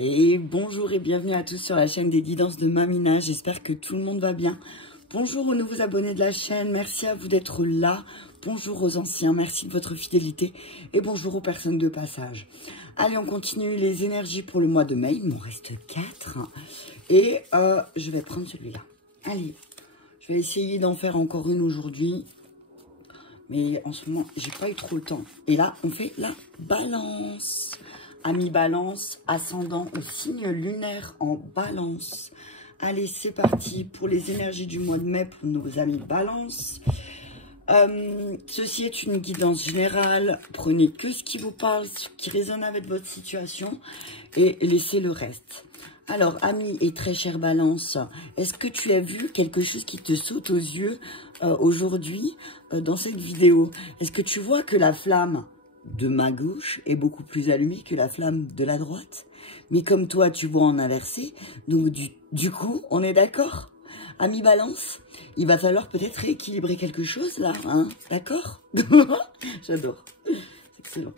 Et bonjour et bienvenue à tous sur la chaîne des guidances de Mamina. J'espère que tout le monde va bien. Bonjour aux nouveaux abonnés de la chaîne. Merci à vous d'être là. Bonjour aux anciens. Merci de votre fidélité. Et bonjour aux personnes de passage. Allez, on continue les énergies pour le mois de mai. Il m'en reste 4. Et je vais prendre celui-là. Allez, je vais essayer d'en faire encore une aujourd'hui. Mais en ce moment, j'ai pas eu trop le temps. Et là, on fait la balance. Amis balance, ascendant au signe lunaire en balance. Allez, c'est parti pour les énergies du mois de mai pour nos amis balance. Ceci est une guidance générale. Prenez que ce qui vous parle, ce qui résonne avec votre situation et laissez le reste. Alors, amis et très chère balance, est-ce que tu as vu quelque chose qui te saute aux yeux aujourd'hui dans cette vidéo? Est-ce que tu vois que la flamme de ma gauche est beaucoup plus allumée que la flamme de la droite? Mais comme toi, tu vois en inversé, donc du coup, on est d'accord? Ami balance, il va falloir peut-être rééquilibrer quelque chose là, hein? D'accord? J'adore, c'est excellent.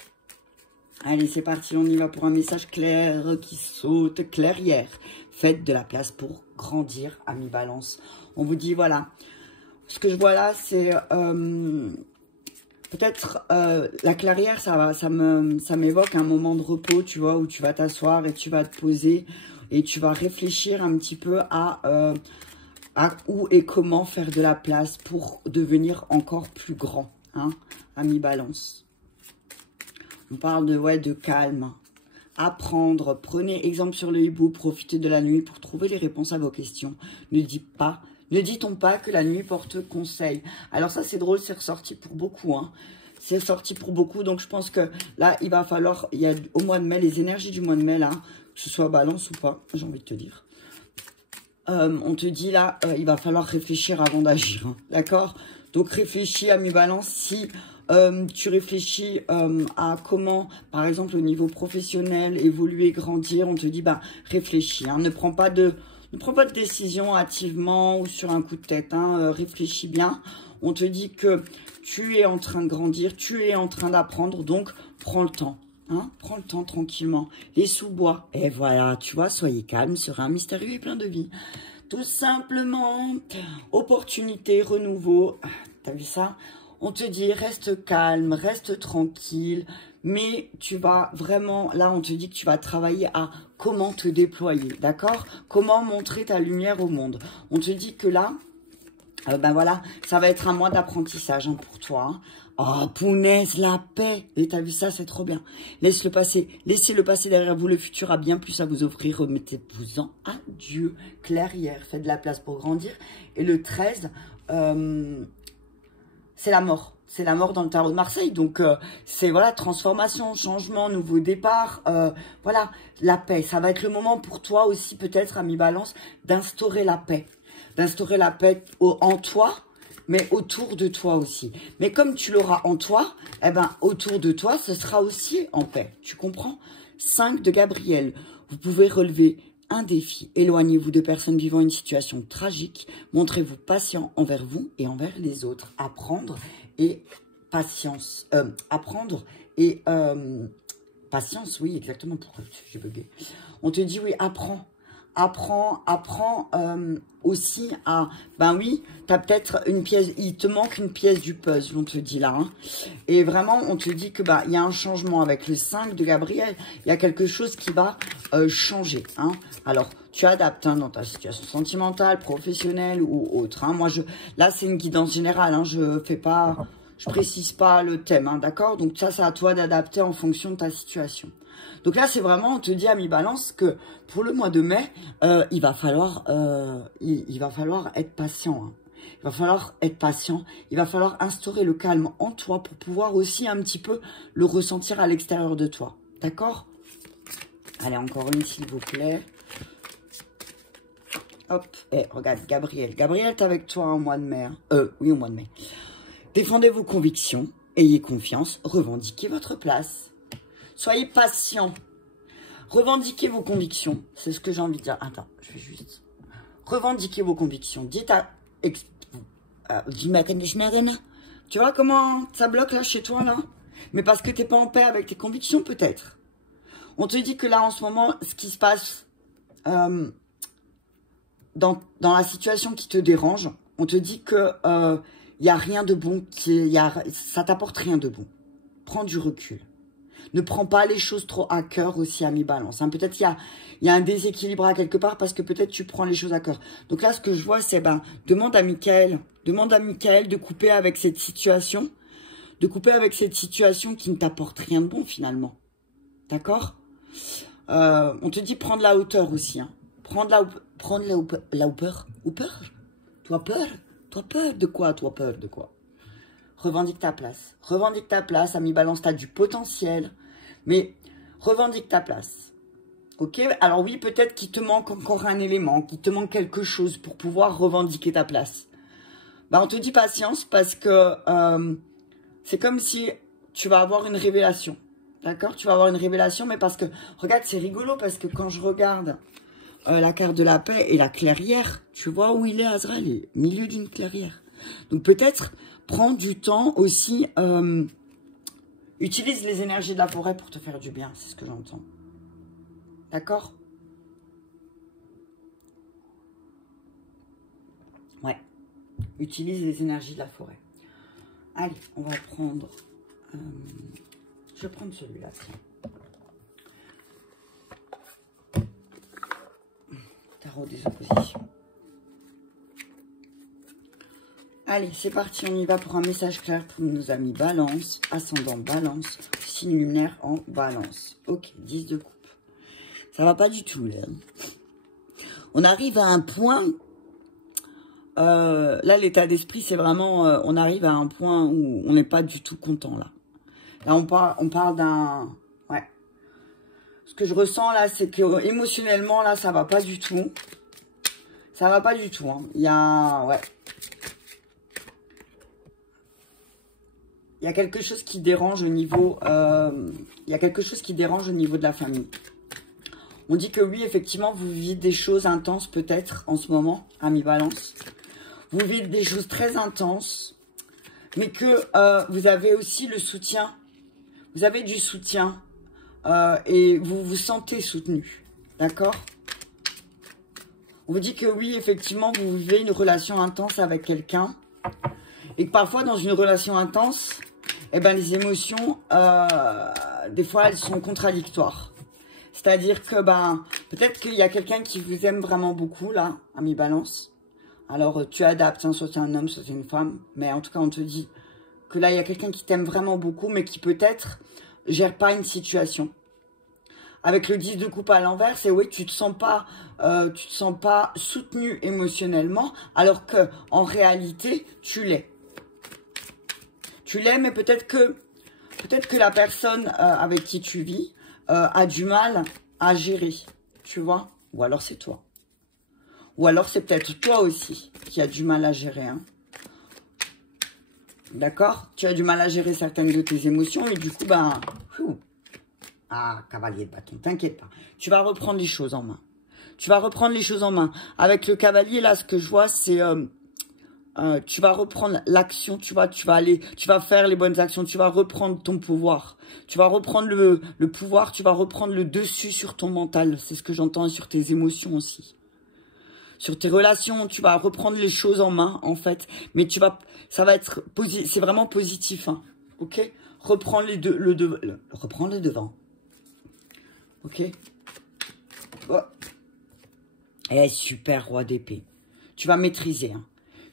Allez, c'est parti, on y va pour un message clair qui saute, clairière. Faites de la place pour grandir, ami balance. On vous dit, voilà, ce que je vois là, c'est... peut-être la clairière, ça m'évoque un moment de repos, tu vois, où tu vas t'asseoir et tu vas te poser et tu vas réfléchir un petit peu à où et comment faire de la place pour devenir encore plus grand, hein, ami balance. On parle de calme, apprendre, prenez exemple sur le hibou, profitez de la nuit pour trouver les réponses à vos questions. Ne dit-on pas que la nuit porte conseil? Alors ça, c'est drôle, c'est ressorti pour beaucoup, hein. C'est sorti pour beaucoup, donc je pense que là, il va falloir, il y a au mois de mai, les énergies du mois de mai, là, que ce soit balance ou pas, j'ai envie de te dire. On te dit là, il va falloir réfléchir avant d'agir, hein, d'accord? Donc réfléchis, ami balance, si tu réfléchis à comment, par exemple, au niveau professionnel, évoluer, grandir, on te dit, bah, réfléchis, hein, ne prends pas de décision hâtivement ou sur un coup de tête, hein, réfléchis bien. On te dit que tu es en train de grandir, tu es en train d'apprendre, donc prends le temps. Hein, prends le temps tranquillement. Les sous-bois. Et voilà, tu vois, soyez calme, serein, mystérieux et plein de vie. Tout simplement, opportunité, renouveau. T'as vu ça? On te dit, reste calme, reste tranquille. Mais tu vas vraiment, là, on te dit que tu vas travailler à comment te déployer, d'accord? Comment montrer ta lumière au monde. On te dit que là, ben voilà, ça va être un mois d'apprentissage, hein, pour toi. Hein. Oh, punaise, la paix. Et t'as vu ça, c'est trop bien. Laissez-le passer derrière vous. Le futur a bien plus à vous offrir. Remettez-vous-en à Dieu. Clairière, faites de la place pour grandir. Et le 13, c'est la mort. C'est la mort dans le tarot de Marseille. Donc, c'est, voilà, transformation, changement, nouveau départ. Voilà, la paix. Ça va être le moment pour toi aussi, peut-être, ami balance, d'instaurer la paix. D'instaurer la paix en toi, mais autour de toi aussi. Mais comme tu l'auras en toi, eh ben, autour de toi, ce sera aussi en paix. Tu comprends? 5 de Gabriel. Vous pouvez relever un défi. Éloignez-vous de personnes vivant une situation tragique. Montrez-vous patient envers vous et envers les autres. Apprendre et patience. Apprendre et patience, oui, exactement. Pourquoi j'ai bugué? On te dit, oui, apprends. Apprends aussi à... Ben oui, tu as peut-être une pièce... Il te manque une pièce du puzzle, on te dit là. Hein. Et vraiment, on te dit que bah, y a un changement avec le 5 de Gabriel. Il y a quelque chose qui va changer. Hein. Alors, tu adaptes, hein, dans ta situation sentimentale, professionnelle ou autre. Hein. Moi, là, c'est une guidance générale. Hein. Je précise pas le thème, hein, d'accord? Donc ça, c'est à toi d'adapter en fonction de ta situation. Donc là, c'est vraiment, on te dit, ami balance, que pour le mois de mai, il va falloir être patient. Hein. Il va falloir être patient. Il va falloir instaurer le calme en toi pour pouvoir aussi un petit peu le ressentir à l'extérieur de toi. D'accord? Allez, encore une, s'il vous plaît. Hop. Et regarde, Gabriel. Gabriel, t'es avec toi au mois de mai. Hein. Oui, au mois de mai. Défendez vos convictions. Ayez confiance. Revendiquez votre place. Soyez patient. Revendiquez vos convictions. C'est ce que j'ai envie de dire. Attends, je vais juste... Revendiquez vos convictions. Dites à... Tu vois comment ça bloque là chez toi là? Mais parce que t'es pas en paix avec tes convictions peut-être. On te dit que là, en ce moment, ce qui se passe dans la situation qui te dérange, on te dit que il n'y a rien de bon, ça t'apporte rien de bon. Prends du recul. Ne prends pas les choses trop à cœur aussi, ami Balance. Hein. Peut-être il y a un déséquilibre à quelque part parce que peut-être tu prends les choses à cœur. Donc là, ce que je vois, c'est demande à Michael de couper avec cette situation. De couper avec cette situation qui ne t'apporte rien de bon finalement. D'accord? On te dit prendre la hauteur aussi. Hein. Prendre la hauteur. Toi peur? Toi peur de quoi? Toi peur de quoi? Revendique ta place. Revendique ta place, ami Balance, tu as du potentiel. Mais revendique ta place. Ok? Alors oui, peut-être qu'il te manque encore un élément, qu'il te manque quelque chose pour pouvoir revendiquer ta place. On te dit patience parce que c'est comme si tu vas avoir une révélation. D'accord? Tu vas avoir une révélation, mais parce que, regarde, c'est rigolo parce que quand je regarde la carte de la paix et la clairière, tu vois où il est, Azraël? Il est au milieu d'une clairière. Donc peut-être prends du temps aussi, utilise les énergies de la forêt pour te faire du bien, c'est ce que j'entends. D'accord? Ouais. Utilise les énergies de la forêt. Allez, on va prendre... je vais prendre celui-là. Tarot des oppositions. Allez, c'est parti, on y va pour un message clair pour nos amis Balance, ascendant Balance, signe lunaire en Balance. Ok, 10 de coupe. Ça va pas du tout, là. On arrive à un point... là, l'état d'esprit, c'est vraiment... on arrive à un point où on n'est pas du tout content, là. Là, on parle d'un... Ouais. Ce que je ressens, là, c'est que émotionnellement, là, ça va pas du tout. Ça va pas du tout, hein. Il y a... Ouais. Il y a quelque chose qui dérange au niveau... il y a quelque chose qui dérange au niveau de la famille. On dit que oui, effectivement, vous vivez des choses intenses, peut-être, en ce moment, ami Balance. Vous vivez des choses très intenses, mais que vous avez aussi le soutien. Vous avez du soutien et vous vous sentez soutenu. D'accord? On vous dit que oui, effectivement, vous vivez une relation intense avec quelqu'un. Et que parfois, dans une relation intense, eh ben, les émotions, des fois, elles sont contradictoires. C'est-à-dire que peut-être qu'il y a quelqu'un qui vous aime vraiment beaucoup, là, ami Balance. Alors, tu adaptes, hein, soit c'est un homme, soit c'est une femme. Mais en tout cas, on te dit que là, il y a quelqu'un qui t'aime vraiment beaucoup, mais qui peut-être gère pas une situation. Avec le 10 de coupe à l'envers, c'est oui, tu te sens pas soutenu émotionnellement, alors que en réalité, tu l'es. Tu l'es, mais peut-être que la personne avec qui tu vis a du mal à gérer, tu vois. Ou alors c'est toi. Ou alors c'est peut-être toi aussi qui a du mal à gérer. Hein. D'accord? Tu as du mal à gérer certaines de tes émotions et du coup, cavalier de bâton, t'inquiète pas. Tu vas reprendre les choses en main. Tu vas reprendre les choses en main. Avec le cavalier, là, ce que je vois, c'est... tu vas reprendre l'action, tu vas faire les bonnes actions, tu vas reprendre ton pouvoir. Tu vas reprendre le pouvoir, tu vas reprendre le dessus sur ton mental. C'est ce que j'entends, sur tes émotions aussi. Sur tes relations, tu vas reprendre les choses en main, en fait. Mais c'est vraiment positif, hein. Ok? Reprends le devant. Ok? Oh. Eh, super, roi d'épée. Tu vas maîtriser, hein.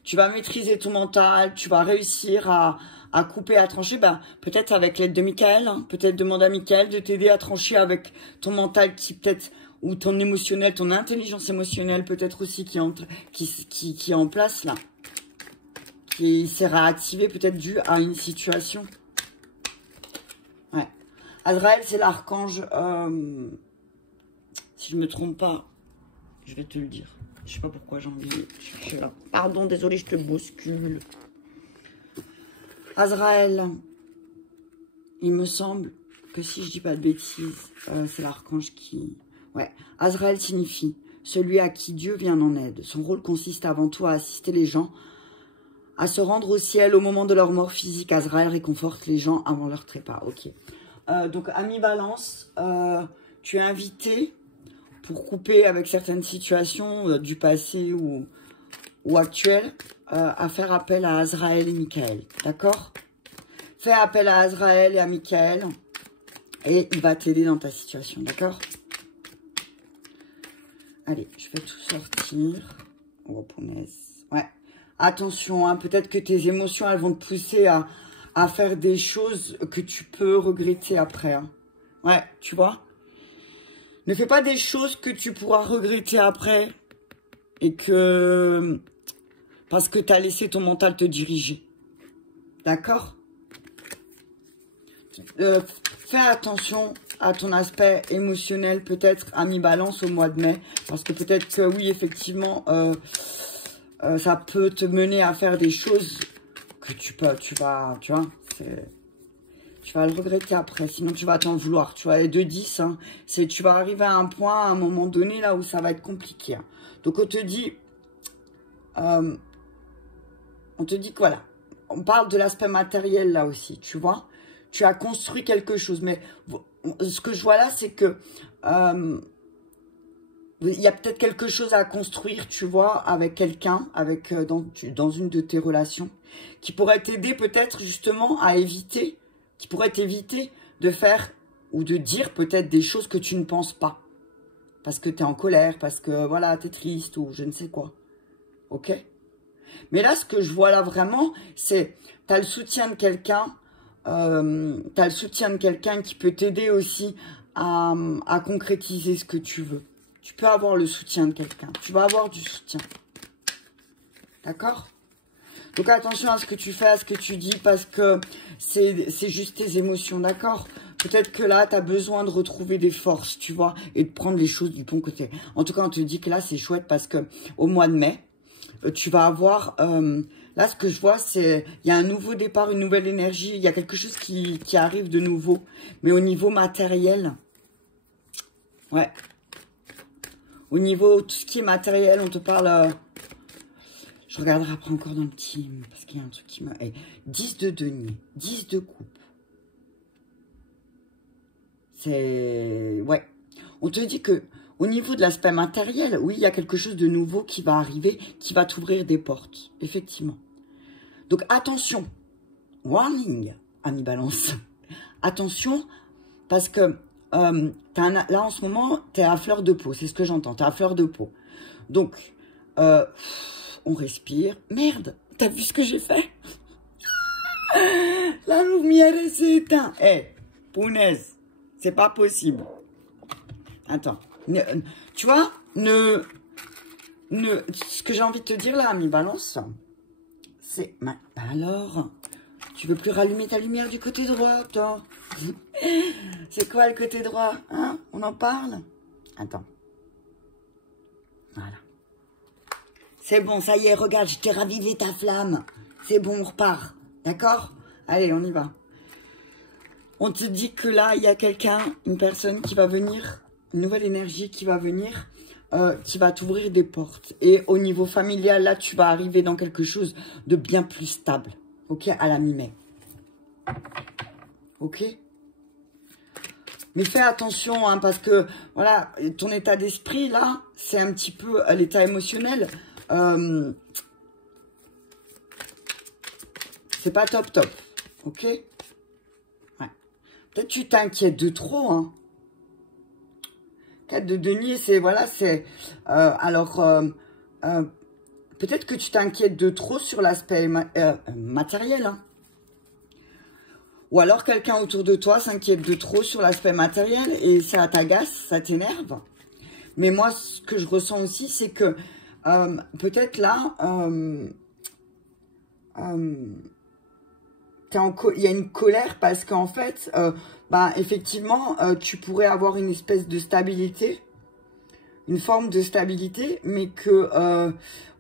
Tu vas maîtriser ton mental, tu vas réussir à couper, à trancher, peut-être avec l'aide de Michael, hein, peut-être demander à Michael de t'aider à trancher avec ton mental qui peut-être, ou ton émotionnel, ton intelligence émotionnelle peut-être aussi qui est en place là, qui s'est réactivé peut-être dû à une situation. Ouais. Azraël, c'est l'archange, si je me trompe pas, je vais te le dire. Je sais pas pourquoi j'ai envie de chercher là. Pardon, désolé, je te bouscule. Azraël, il me semble que si je dis pas de bêtises, c'est l'archange qui... Ouais, Azraël signifie celui à qui Dieu vient en aide. Son rôle consiste avant tout à assister les gens à se rendre au ciel au moment de leur mort physique. Azraël réconforte les gens avant leur trépas. Ok. Donc, ami Balance, tu es invité pour couper avec certaines situations du passé ou actuelles, à faire appel à Azraël et Michael, d'accord? Fais appel à Azraël et à Michael et il va t'aider dans ta situation, d'accord? Allez, je vais tout sortir. Oh, punaise. Ouais. Attention, hein, peut-être que tes émotions, elles vont te pousser à faire des choses que tu peux regretter après. Hein. Ouais, tu vois? Ne fais pas des choses que tu pourras regretter après et que... Parce que tu as laissé ton mental te diriger. D'accord? Fais attention à ton aspect émotionnel, peut-être à mi-balance au mois de mai. Parce que peut-être que oui, effectivement, ça peut te mener à faire des choses que tu vas, tu vois, tu vas le regretter après. Sinon, tu vas t'en vouloir. Tu vois, les 2-10, hein, tu vas arriver à un point, à un moment donné, là où ça va être compliqué. Hein. Donc, on te dit que voilà, on parle de l'aspect matériel là aussi, tu vois. Tu as construit quelque chose, mais ce que je vois là, c'est que il y a peut-être quelque chose à construire, tu vois, avec quelqu'un, dans une de tes relations, qui pourrait t'aider peut-être justement à éviter, qui pourrait t'éviter de faire ou de dire peut-être des choses que tu ne penses pas. Parce que tu es en colère, parce que voilà, tu es triste ou je ne sais quoi. Ok? Mais là, ce que je vois là vraiment, c'est tu as le soutien de quelqu'un, qui peut t'aider aussi à concrétiser ce que tu veux. Tu peux avoir le soutien de quelqu'un. Tu vas avoir du soutien. D'accord? Donc attention à ce que tu fais, à ce que tu dis, parce que c'est juste tes émotions, d'accord? Peut-être que là, tu as besoin de retrouver des forces, tu vois, et de prendre les choses du bon côté. En tout cas, on te dit que là, c'est chouette parce que au mois de mai, tu vas avoir... là, ce que je vois, c'est... Il y a un nouveau départ, une nouvelle énergie. Il y a quelque chose qui arrive de nouveau. Mais au niveau matériel... Ouais. Au niveau... Tout ce qui est matériel, on te parle... je regarderai après encore dans le petit... Parce qu'il y a un truc qui m'a... 10 de denier. 10 de coupe. C'est... Ouais. On te dit que... Au niveau de l'aspect matériel, oui, il y a quelque chose de nouveau qui va arriver, qui va t'ouvrir des portes, effectivement. Donc, attention, warning, ami balance. Attention, parce que là, en ce moment, tu es à fleur de peau, c'est ce que j'entends, tu es à fleur de peau. Donc, on respire. Merde, t'as vu ce que j'ai fait? La lumière s'est éteinte. Punaise, c'est pas possible. Attends. Tu vois, ce que j'ai envie de te dire là, ami balance, c'est... Alors, tu veux plus rallumer ta lumière du côté droit, toi? C'est quoi le côté droit, hein? On en parle? Attends. Voilà. C'est bon, ça y est, regarde, je t'ai ravivé ta flamme. C'est bon, on repart. D'accord? Allez, on y va. On te dit que là, il y a quelqu'un, une personne qui va venir... Une nouvelle énergie qui va venir, qui va t'ouvrir des portes. Et au niveau familial, là, tu vas arriver dans quelque chose de bien plus stable. Ok? À la mi-mai. Ok? Mais fais attention, hein, parce que, voilà, ton état d'esprit, là, c'est un petit peu l'état émotionnel. C'est pas top. Ok? Ouais. Peut-être tu t'inquiètes de trop, hein. 4 de denier, c'est... Voilà, c'est... peut-être que tu t'inquiètes de trop sur l'aspect matériel. Hein. Ou alors, quelqu'un autour de toi s'inquiète de trop sur l'aspect matériel et ça t'agace, ça t'énerve. Mais moi, ce que je ressens aussi, c'est que peut-être là... il y a une colère parce qu'en fait, effectivement, tu pourrais avoir une espèce de stabilité, une forme de stabilité, mais que,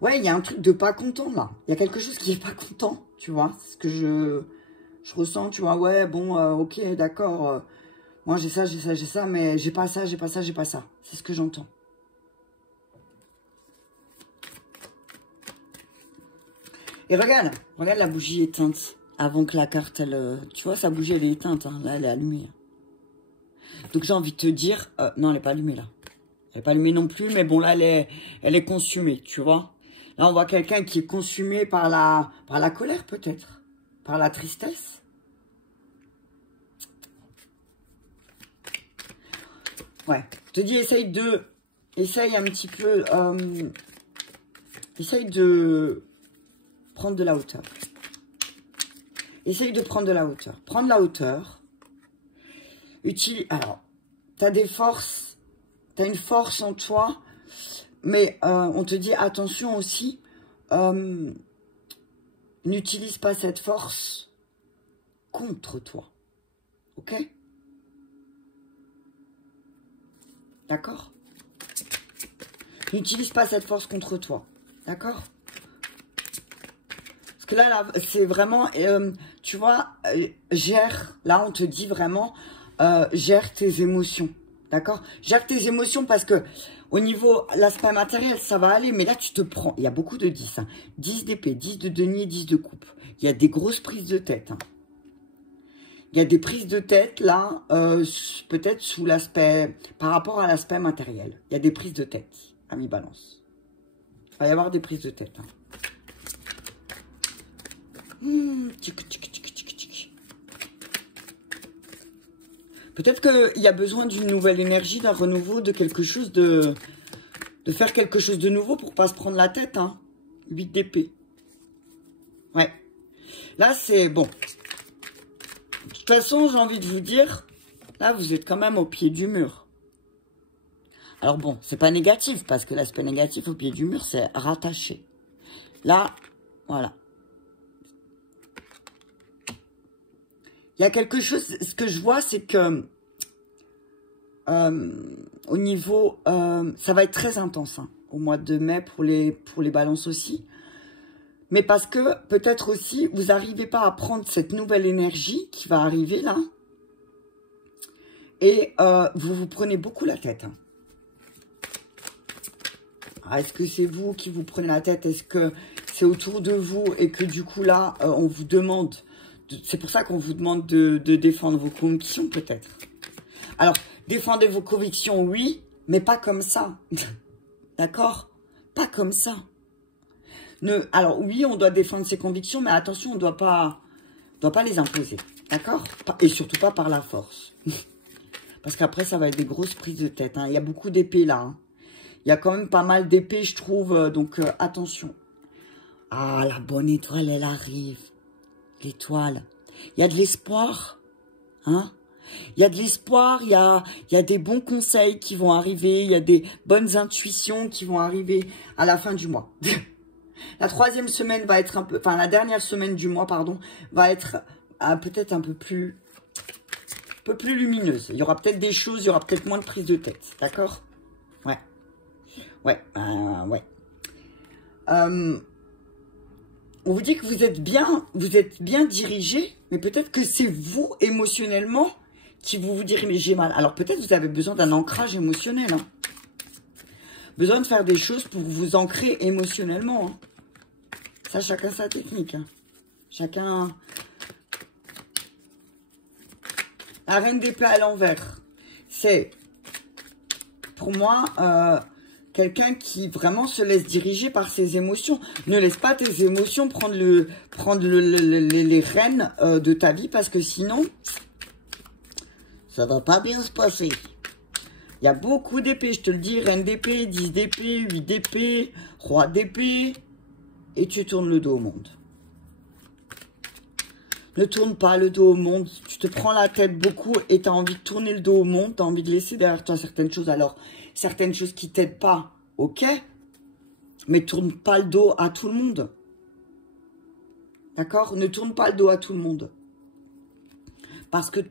ouais, il y a un truc de pas content, là. Il y a quelque chose qui est pas content, tu vois. C'est ce que je ressens, tu vois. Ouais, bon, ok, d'accord. Moi, j'ai ça, mais j'ai pas ça. C'est ce que j'entends. Et regarde la bougie éteinte. Avant que la carte, elle... tu vois, sa bougie, elle est éteinte. Hein. Là, elle est allumée. Donc, j'ai envie de te dire... non, elle n'est pas allumée, là. Elle n'est pas allumée non plus, mais bon, là, elle est consumée, tu vois. Là, on voit quelqu'un qui est consumé par la colère, peut-être. Par la tristesse. Ouais. Je te dis, essaye un petit peu... essaye de prendre de la hauteur. Essaye de prendre de la hauteur. Prendre la hauteur. Alors, tu as des forces, tu as une force en toi, mais on te dit attention aussi, n'utilise pas cette force contre toi. Ok? D'accord? N'utilise pas cette force contre toi. D'accord? Parce que là c'est vraiment, tu vois, gère, là on te dit vraiment, gère tes émotions. D'accord? Gère tes émotions parce que au niveau, l'aspect matériel, ça va aller. Mais là, tu te prends, il y a beaucoup de 10. Hein, 10 d'épée, 10 de denier, 10 de coupe. Il y a des grosses prises de tête. Hein. Il y a des prises de tête, là, peut-être sous l'aspect, par rapport à l'aspect matériel. Il y a des prises de tête, ami Balance. Il va y avoir des prises de tête. Hein. Peut-être qu'il y a besoin d'une nouvelle énergie, d'un renouveau, de quelque chose, de faire quelque chose de nouveau pour pas se prendre la tête. Hein. 8 d'épée. Ouais. Là, c'est bon. De toute façon, j'ai envie de vous dire, là, vous êtes quand même au pied du mur. Alors bon, c'est pas négatif, parce que l'aspect négatif au pied du mur, c'est rattaché. Là, voilà. Il y a quelque chose, ce que je vois, c'est que au niveau, ça va être très intense hein, au mois de mai pour les balances aussi. Mais parce que peut-être aussi, vous n'arrivez pas à prendre cette nouvelle énergie qui va arriver là. Et vous vous prenez beaucoup la tête. Hein. Est-ce que c'est vous qui vous prenez la tête? Est-ce que c'est autour de vous et que du coup là, on vous demande... C'est pour ça qu'on vous demande de défendre vos convictions, peut-être. Alors, défendez vos convictions, oui, mais pas comme ça. D'accord? Pas comme ça. Alors, oui, on doit défendre ses convictions, mais attention, on ne doit pas les imposer. D'accord? Et surtout pas par la force. Parce qu'après, ça va être des grosses prises de tête. Hein. Il y a beaucoup d'épées là. Hein. Il y a quand même pas mal d'épées, je trouve. Donc, attention. Ah, la bonne étoile, elle arrive. L'étoile. Il y a de l'espoir. Hein? Il y a de l'espoir. Il y a des bons conseils qui vont arriver. Il y a des bonnes intuitions qui vont arriver à la fin du mois. La troisième semaine va être un peu... Enfin, la dernière semaine du mois, pardon, va être peut-être un peu plus lumineuse. Il y aura peut-être des choses, il y aura peut-être moins de prise de tête. D'accord? Ouais. Ouais. Ouais. On vous dit que vous êtes bien dirigé, mais peut-être que c'est vous, émotionnellement, qui vous dirigez mal. Alors, peut-être vous avez besoin d'un ancrage émotionnel. Hein. Besoin de faire des choses pour vous ancrer émotionnellement. Hein. Ça, chacun sa technique. Hein. Chacun... La reine d'épée à l'envers. C'est, pour moi... quelqu'un qui vraiment se laisse diriger par ses émotions. Ne laisse pas tes émotions prendre les rênes de ta vie parce que sinon, ça va pas bien se passer. Il y a beaucoup d'épées, je te le dis. Reine d'épée, 10 d'épée, 8 d'épée, roi d'épée. Et tu tournes le dos au monde. Ne tourne pas le dos au monde. Tu te prends la tête beaucoup et tu as envie de tourner le dos au monde. Tu as envie de laisser derrière toi certaines choses. Alors, certaines choses qui t'aident pas, ok. Mais tourne pas le dos à tout le monde. D'accord? Ne tourne pas le dos à tout le monde. Parce que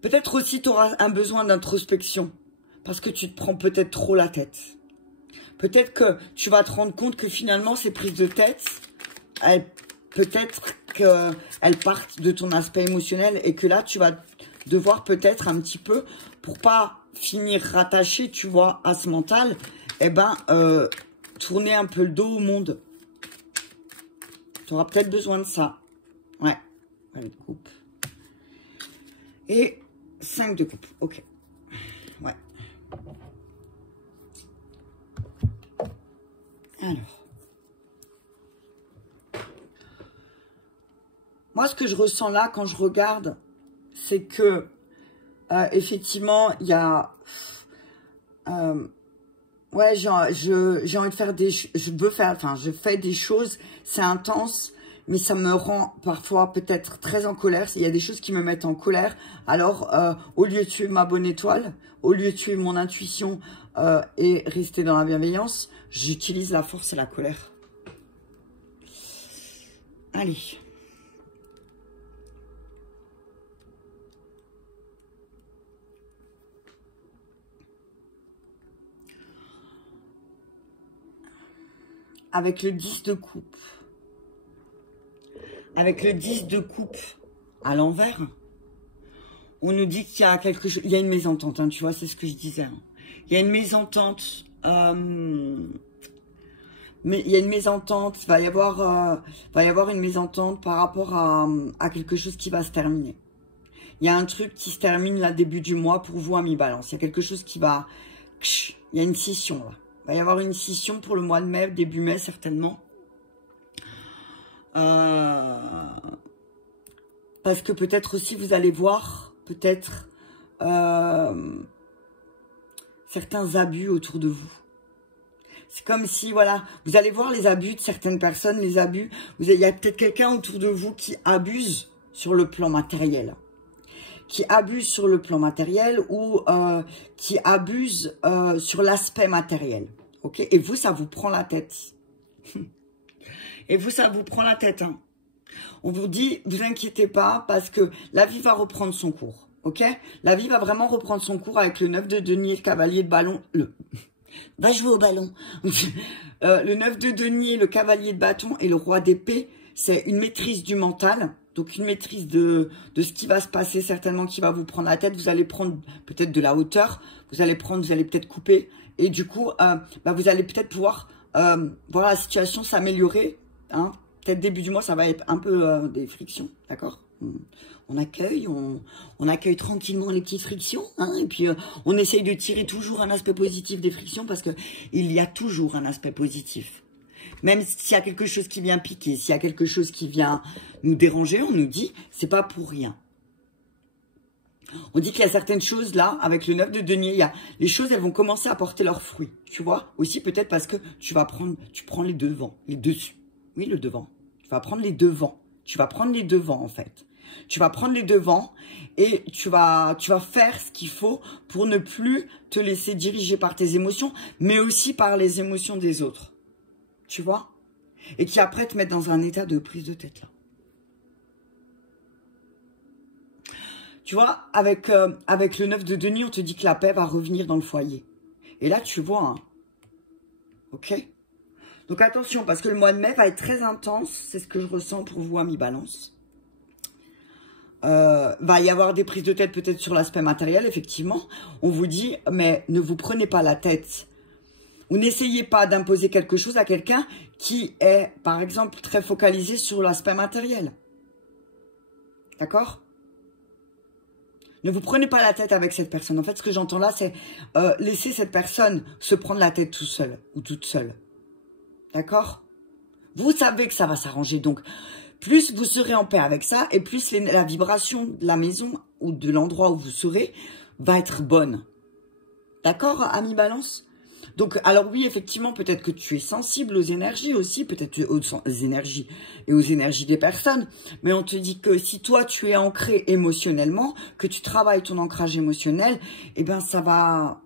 peut-être aussi tu auras un besoin d'introspection. Parce que tu te prends peut-être trop la tête. Peut-être que tu vas te rendre compte que finalement, ces prises de tête, peut-être qu'elles partent de ton aspect émotionnel et que là, tu vas devoir peut-être un petit peu, pour pas finir rattaché, tu vois, à ce mental, eh ben, tourner un peu le dos au monde. Tu auras peut-être besoin de ça. Ouais. Allez, coupe. Et 5 de coupe. Ok. Alors. Moi, ce que je ressens là, quand je regarde, c'est que, effectivement, il y a... ouais, j'ai envie de faire des... je fais des choses, c'est intense, mais ça me rend parfois peut-être très en colère. Il y a des choses qui me mettent en colère. Alors, au lieu de tuer ma bonne étoile, au lieu de tuer mon intuition et rester dans la bienveillance, j'utilise la force et la colère. Allez. Avec le 10 de coupe. Avec le 10 de coupe à l'envers, on nous dit qu'il y a quelque chose, il y a une mésentente, hein, tu vois, c'est ce que je disais. Hein. Il y a une mésentente, mais il y a une mésentente, il va y avoir une mésentente par rapport à quelque chose qui va se terminer. Il y a un truc qui se termine là, début du mois, pour vous, à mi-balance. Il y a quelque chose qui va, il y a une scission là. Il va y avoir une scission pour le mois de mai, début mai certainement. Parce que peut-être aussi vous allez voir peut-être certains abus autour de vous. C'est comme si, voilà, vous allez voir les abus de certaines personnes, les abus. Il y a peut-être quelqu'un autour de vous qui abuse sur le plan matériel. Qui abuse sur le plan matériel ou qui abuse sur l'aspect matériel. Ok? Et vous, ça vous prend la tête. Et vous, ça vous prend la tête. Hein. On vous dit, vous inquiétez pas, parce que la vie va reprendre son cours. Ok? La vie va vraiment reprendre son cours avec le 9 de denier, le cavalier de ballon. Va jouer au ballon. Le 9 de denier, le cavalier de bâton et le roi d'épée, c'est une maîtrise du mental. Donc, une maîtrise de ce qui va se passer, certainement, qui va vous prendre la tête. Vous allez prendre peut-être de la hauteur. Vous allez peut-être couper. Et du coup, vous allez peut-être pouvoir voir la situation s'améliorer. Hein. Peut-être début du mois, ça va être un peu des frictions. D'accord? On accueille tranquillement les petites frictions. Hein, et puis, on essaye de tirer toujours un aspect positif des frictions parce que il y a toujours un aspect positif. Même s'il y a quelque chose qui vient piquer, s'il y a quelque chose qui vient nous déranger, on nous dit, c'est pas pour rien. On dit qu'il y a certaines choses là, avec le 9 de denier, les choses, elles vont commencer à porter leurs fruits. Tu vois? Aussi peut-être parce que tu prends les devants, les dessus. Oui, le devant. Tu vas prendre les devants. Tu vas prendre les devants, en fait. Tu vas prendre les devants et tu vas faire ce qu'il faut pour ne plus te laisser diriger par tes émotions, mais aussi par les émotions des autres. Tu vois? Et qui après te mettent dans un état de prise de tête, là. Tu vois, avec le 9 de denier, on te dit que la paix va revenir dans le foyer. Et là, tu vois, hein. Ok? Donc attention, parce que le mois de mai va être très intense. C'est ce que je ressens pour vous, amis balance. Va y avoir des prises de tête peut-être sur l'aspect matériel, effectivement. On vous dit, mais ne vous prenez pas la tête. Ou n'essayez pas d'imposer quelque chose à quelqu'un qui est, par exemple, très focalisé sur l'aspect matériel. D'accord? Ne vous prenez pas la tête avec cette personne. En fait, ce que j'entends là, c'est laisser cette personne se prendre la tête tout seul ou toute seule. D'accord? Vous savez que ça va s'arranger. Donc, plus vous serez en paix avec ça et plus la vibration de la maison ou de l'endroit où vous serez va être bonne. D'accord, ami balance? Donc, alors oui, effectivement, peut-être que tu es sensible aux énergies aussi, peut-être aux énergies et aux énergies des personnes. Mais on te dit que si toi, tu es ancré émotionnellement, que tu travailles ton ancrage émotionnel, eh bien, ça va...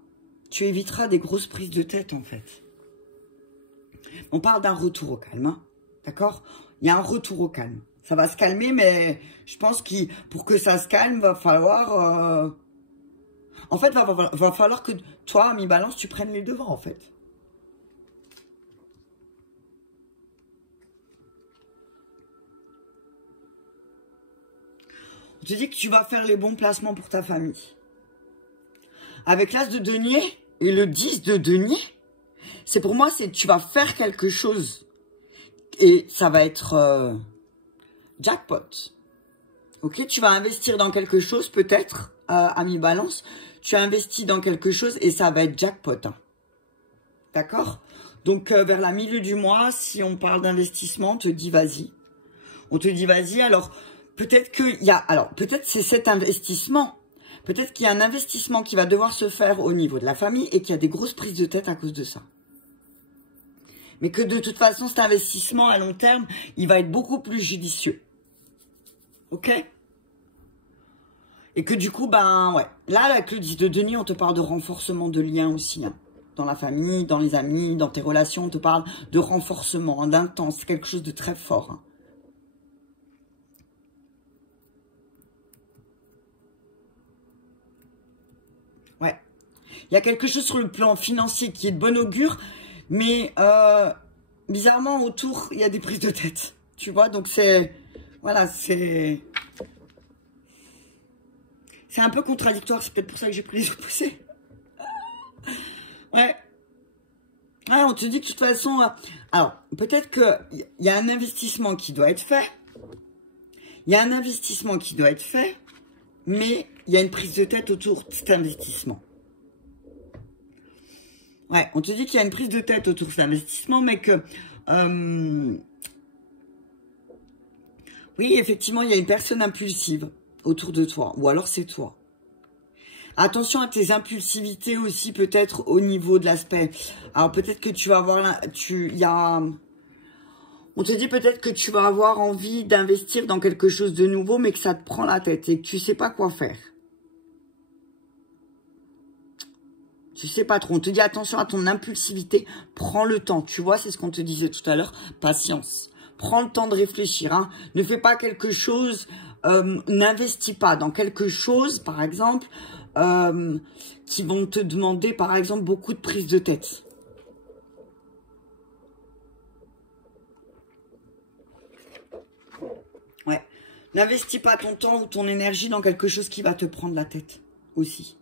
Tu éviteras des grosses prises de tête, en fait. On parle d'un retour au calme, hein, d'accord? Il y a un retour au calme. Ça va se calmer, mais je pense que pour que ça se calme, va falloir... En fait, va falloir que toi, ami balance, tu prennes les devants, en fait. On te dit que tu vas faire les bons placements pour ta famille. Avec l'as de denier et le 10 de denier, c'est pour moi, c'est tu vas faire quelque chose. Et ça va être jackpot. Ok, tu vas investir dans quelque chose, peut-être, ami balance. Tu as investi dans quelque chose et ça va être jackpot. Hein. D'accord? Donc, vers la milieu du mois, si on parle d'investissement, on te dit vas-y. On te dit vas-y. Alors, peut-être qu'il y a... Alors, peut-être c'est cet investissement. Peut-être qu'il y a un investissement qui va devoir se faire au niveau de la famille et qu'il y a des grosses prises de tête à cause de ça. Mais que de toute façon, cet investissement à long terme, il va être beaucoup plus judicieux. Ok? Et que du coup, ben ouais. Là, avec le 10 de denier, on te parle de renforcement de liens aussi. Hein. Dans la famille, dans les amis, dans tes relations, on te parle de renforcement, hein, d'intense. C'est quelque chose de très fort. Hein. Ouais. Il y a quelque chose sur le plan financier qui est de bon augure. Mais bizarrement, autour, il y a des prises de tête. Tu vois, donc c'est... Voilà, c'est un peu contradictoire. C'est peut-être pour ça que j'ai pris les opposés. Ouais. Ah, on te dit que de toute façon... alors, peut-être qu'il y a un investissement qui doit être fait. Il y a un investissement qui doit être fait. Mais il y a une prise de tête autour de cet investissement. Ouais, on te dit qu'il y a une prise de tête autour de cet investissement, mais que... oui, effectivement, il y a une personne impulsive autour de toi. Ou alors c'est toi. Attention à tes impulsivités aussi, peut-être au niveau de l'aspect. Alors peut-être que tu vas avoir... on te dit peut-être que tu vas avoir envie d'investir dans quelque chose de nouveau, mais que ça te prend la tête et que tu sais pas quoi faire. Tu sais pas trop. On te dit attention à ton impulsivité. Prends le temps. Tu vois, c'est ce qu'on te disait tout à l'heure. Patience. Prends le temps de réfléchir. Hein. Ne fais pas quelque chose. N'investis pas dans quelque chose, par exemple, qui vont te demander, par exemple, beaucoup de prise de tête. Ouais. N'investis pas ton temps ou ton énergie dans quelque chose qui va te prendre la tête aussi.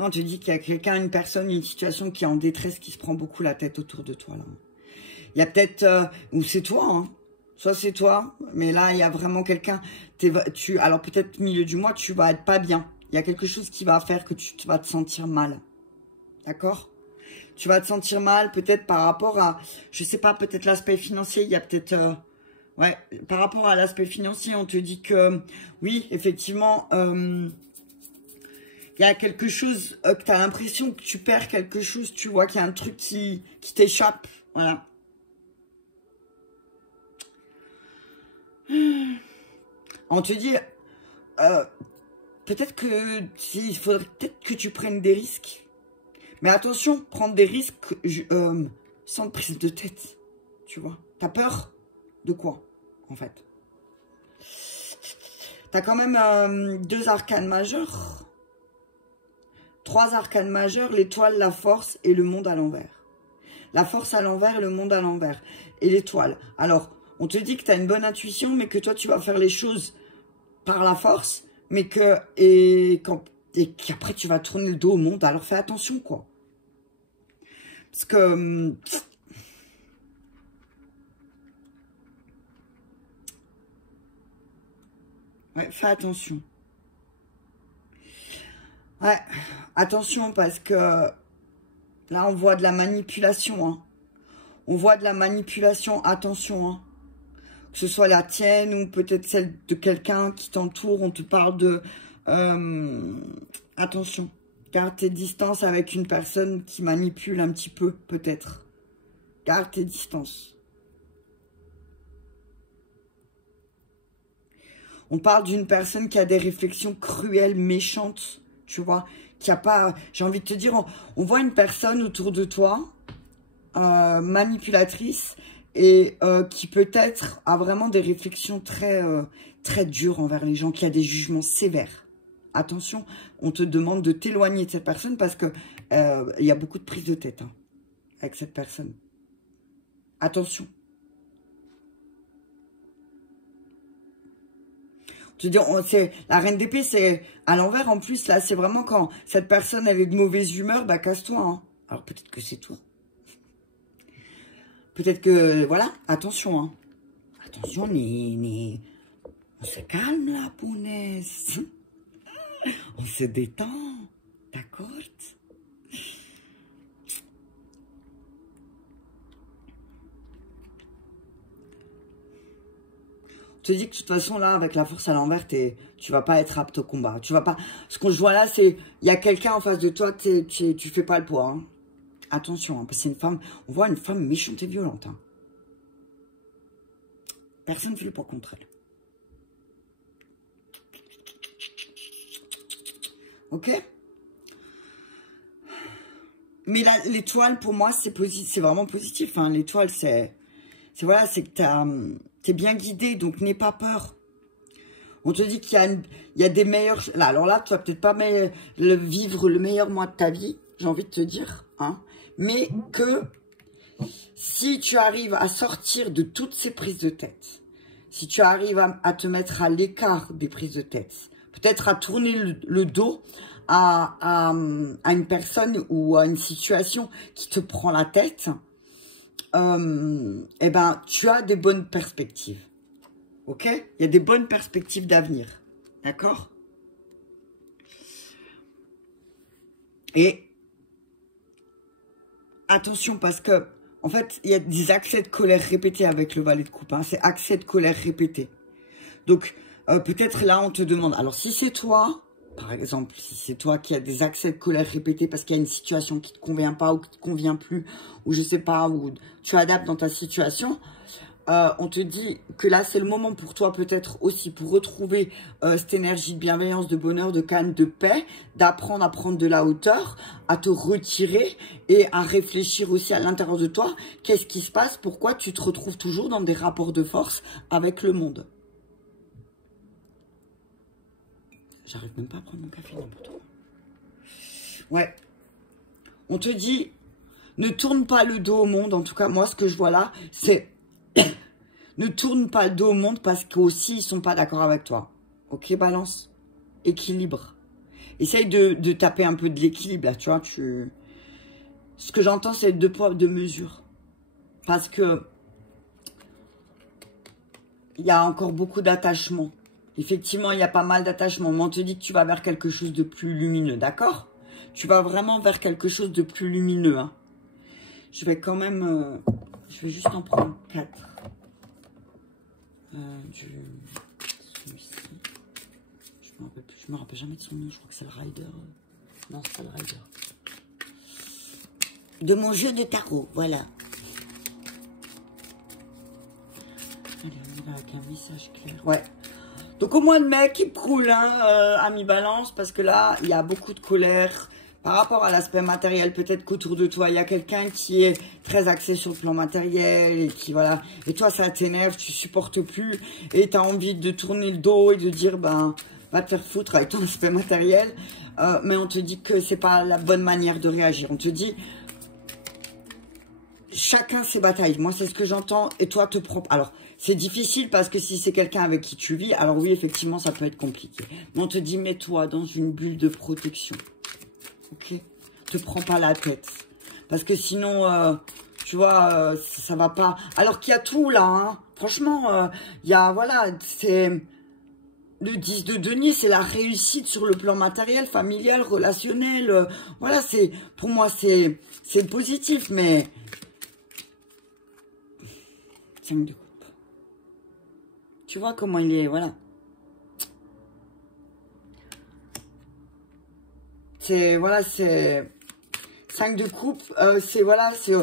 On te dit qu'il y a quelqu'un, une personne, une situation qui est en détresse, qui se prend beaucoup la tête autour de toi. Là. Il y a peut-être... ou c'est toi, hein. Soit c'est toi, mais là, il y a vraiment quelqu'un... alors peut-être milieu du mois, tu vas être pas bien. Il y a quelque chose qui va faire que tu vas te sentir mal. D'accord? Tu vas te sentir mal, peut-être par rapport à... Je sais pas, peut-être l'aspect financier. Il y a peut-être... ouais, par rapport à l'aspect financier, on te dit que... oui, effectivement... il y a quelque chose que tu as l'impression que tu perds quelque chose, tu vois, qu'il y a un truc qui t'échappe. Voilà. On te dit, peut-être que il faudrait peut-être que tu prennes des risques. Mais attention, prendre des risques sans prise de tête. Tu vois. T'as peur de quoi, en fait? T'as quand même 2 arcanes majeurs. 3 arcanes majeurs, l'étoile, la force et le monde à l'envers. La force à l'envers, le monde à l'envers. Et l'étoile. Alors, on te dit que tu as une bonne intuition, mais que toi, tu vas faire les choses par la force, mais que... et qu'après, tu vas tourner le dos au monde. Alors, fais attention, quoi. Parce que... ouais, fais attention. Ouais, attention parce que là, on voit de la manipulation. Hein. On voit de la manipulation, attention. Hein. Que ce soit la tienne ou peut-être celle de quelqu'un qui t'entoure. On te parle de... attention, garde tes distances avec une personne qui manipule un petit peu, peut-être. Garde tes distances. On parle d'une personne qui a des réflexions cruelles, méchantes. Tu vois, qui a pas, j'ai envie de te dire, on voit une personne autour de toi, manipulatrice, et qui peut-être a vraiment des réflexions très, très dures envers les gens, qui a des jugements sévères. Attention, on te demande de t'éloigner de cette personne parce que il y a beaucoup de prise de tête hein, avec cette personne. Attention. Je veux dire, la reine d'épée, c'est à l'envers en plus, là, c'est vraiment quand cette personne, elle est de mauvaise humeur, bah casse-toi. Hein. Alors peut-être que c'est toi. Peut-être que, voilà, attention. Hein. Attention, mais On se calme la punaise. On se détend. D'accord? Je te dis que de toute façon, là, avec la force à l'envers, tu vas pas être apte au combat. Tu vas pas... Ce qu'on voit là, c'est... Il y a quelqu'un en face de toi, tu fais pas le poids. Hein. Attention, hein, parce que c'est une femme... On voit une femme méchante et violente. Hein. Personne ne fait le poids contre elle. Ok? Mais l'étoile, pour moi, c'est vraiment positif. Hein. L'étoile, c'est voilà, c'est que t'es bien guidé, donc n'aie pas peur. On te dit qu'il y a des meilleurs... Là, alors là, tu vas peut-être pas vivre le meilleur mois de ta vie, j'ai envie de te dire. Hein. Mais que si tu arrives à sortir de toutes ces prises de tête, si tu arrives à te mettre à l'écart des prises de tête, peut-être à tourner le dos à une personne ou à une situation qui te prend la tête, eh ben, tu as des bonnes perspectives. Ok? Il y a des bonnes perspectives d'avenir. D'accord? Et attention, parce que, en fait, il y a des accès de colère répétés avec le valet de coupe. Hein. C'est accès de colère répétés. Donc, peut-être là, on te demande... Alors, si c'est toi, par exemple, si c'est toi qui as des accès de colère répétés parce qu'il y a une situation qui ne te convient pas ou qui ne te convient plus, ou je sais pas, ou tu adaptes dans ta situation, on te dit que là, c'est le moment pour toi peut-être aussi pour retrouver cette énergie de bienveillance, de bonheur, de calme, de paix, d'apprendre à prendre de la hauteur, à te retirer et à réfléchir aussi à l'intérieur de toi. Qu'est-ce qui se passe? Pourquoi tu te retrouves toujours dans des rapports de force avec le monde? J'arrive même pas à prendre mon café n'importe quoi. Ouais. On te dit, ne tourne pas le dos au monde. En tout cas, moi, ce que je vois là, c'est... ne tourne pas le dos au monde parce qu'aussi, ils sont pas d'accord avec toi. Ok, balance. Équilibre. Essaye de taper un peu de l'équilibre, là, tu vois. Ce que j'entends, c'est 2 poids, 2 mesures. Parce que... il y a encore beaucoup d'attachement. Effectivement, il y a pas mal d'attachement. Mais on te dit que tu vas vers quelque chose de plus lumineux, d'accord? Tu vas vraiment vers quelque chose de plus lumineux. Hein. Je vais quand même... je vais juste en prendre 4. Celui-ci. Je me rappelle jamais de son nom. Je crois que c'est le Rider. Non, c'est pas le Rider. De mon jeu de tarot, voilà. Allez, on y va avec un message clair. Ouais. Donc au mois de mai, keep cool, hein, ami Balance, parce que là, il y a beaucoup de colère par rapport à l'aspect matériel. Peut-être qu'autour de toi, il y a quelqu'un qui est très axé sur le plan matériel et qui, voilà, et toi, ça t'énerve, tu supportes plus et tu as envie de tourner le dos et de dire, ben, va te faire foutre avec ton aspect matériel. Mais on te dit que c'est pas la bonne manière de réagir. On te dit... chacun ses batailles. Moi, c'est ce que j'entends. Et toi, te prends... Alors, c'est difficile parce que si c'est quelqu'un avec qui tu vis, alors oui, effectivement, ça peut être compliqué. Mais on te dit, mets-toi dans une bulle de protection. Ok? Te prends pas la tête. Parce que sinon, tu vois, ça va pas... Alors qu'il y a tout, là. Hein. Franchement, il y a... Voilà, c'est... Le 10 de denier, c'est la réussite sur le plan matériel, familial, relationnel. Voilà, c'est... Pour moi, c'est positif, mais... 5 de coupe. Tu vois comment il est, voilà. C'est, voilà, c'est... 5 de coupe, c'est, voilà, c'est...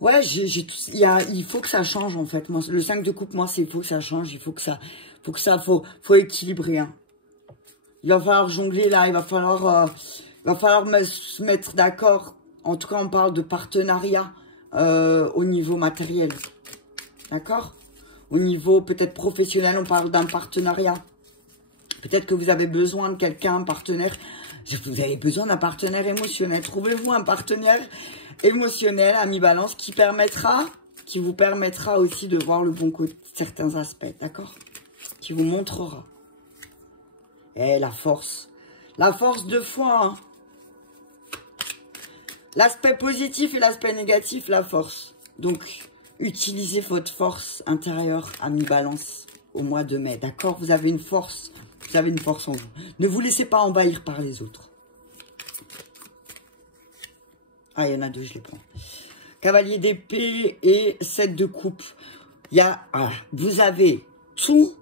ouais, il faut que ça change, en fait. Moi, le 5 de coupe, moi, c'est il faut que ça change, il faut que ça... Faut équilibrer, hein. Il va falloir jongler, là, il va falloir se mettre d'accord. En tout cas, on parle de partenariat au niveau matériel. D'accord? Au niveau peut-être professionnel, on parle d'un partenariat. Peut-être que vous avez besoin de quelqu'un, un partenaire. Vous avez besoin d'un partenaire émotionnel. Trouvez-vous un partenaire émotionnel, ami Balance, qui vous permettra aussi de voir le bon côté de certains aspects. D'accord? Qui vous montrera. Et la force. La force 2 fois. Hein. L'aspect positif et l'aspect négatif, la force. Donc... utilisez votre force intérieure, ami Balance. au mois de mai, d'accord? Vous avez une force en vous. Ne vous laissez pas envahir par les autres. Ah, il y en a deux, je les prends. Cavalier d'épée et 7 de coupe. Il y a, vous avez tout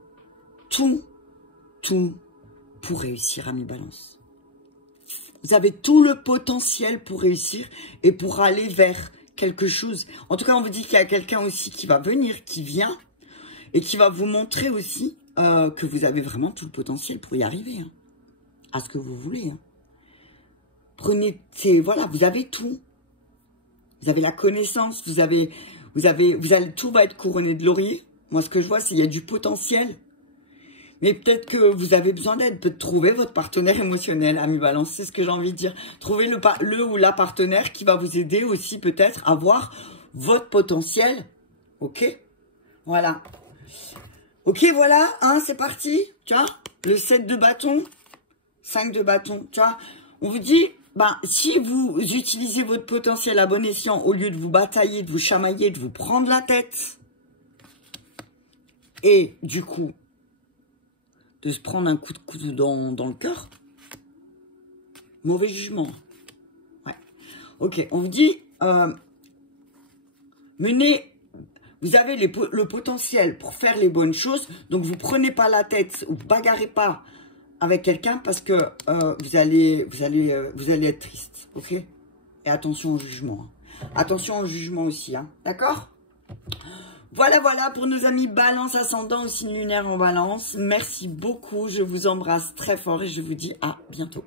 pour réussir, amis balance. Vous avez tout le potentiel pour réussir et pour aller vers quelque chose. En tout cas, on vous dit qu'il y a quelqu'un aussi qui va venir, qui vient et qui va vous montrer aussi que vous avez vraiment tout le potentiel pour y arriver, hein, à ce que vous voulez. Hein. Prenez, voilà, vous avez tout. Vous avez la connaissance, tout va être couronné de laurier. Moi, ce que je vois, c'est qu'il y a du potentiel. Mais peut-être que vous avez besoin d'aide. Peut-être trouver votre partenaire émotionnel, ami balance. C'est ce que j'ai envie de dire. Trouver le ou la partenaire qui va vous aider aussi peut-être à voir votre potentiel. Ok? Voilà. Ok, voilà. Hein, c'est parti. Tu vois? Le 7 de bâton. 5 de bâton. Tu vois? On vous dit, si vous utilisez votre potentiel à bon escient, au lieu de vous batailler, de vous chamailler, de vous prendre la tête, et du coup, de se prendre un coup de couteau dans le cœur, mauvais jugement. Ouais. Ok, on vous dit, vous avez le potentiel pour faire les bonnes choses, donc vous prenez pas la tête, ou bagarrez pas avec quelqu'un parce que vous allez être triste, ok? Et attention au jugement. Hein. Attention au jugement aussi, hein. D'accord? Voilà, voilà pour nos amis balance ascendant au signe lunaire en balance. Merci beaucoup, je vous embrasse très fort et je vous dis à bientôt.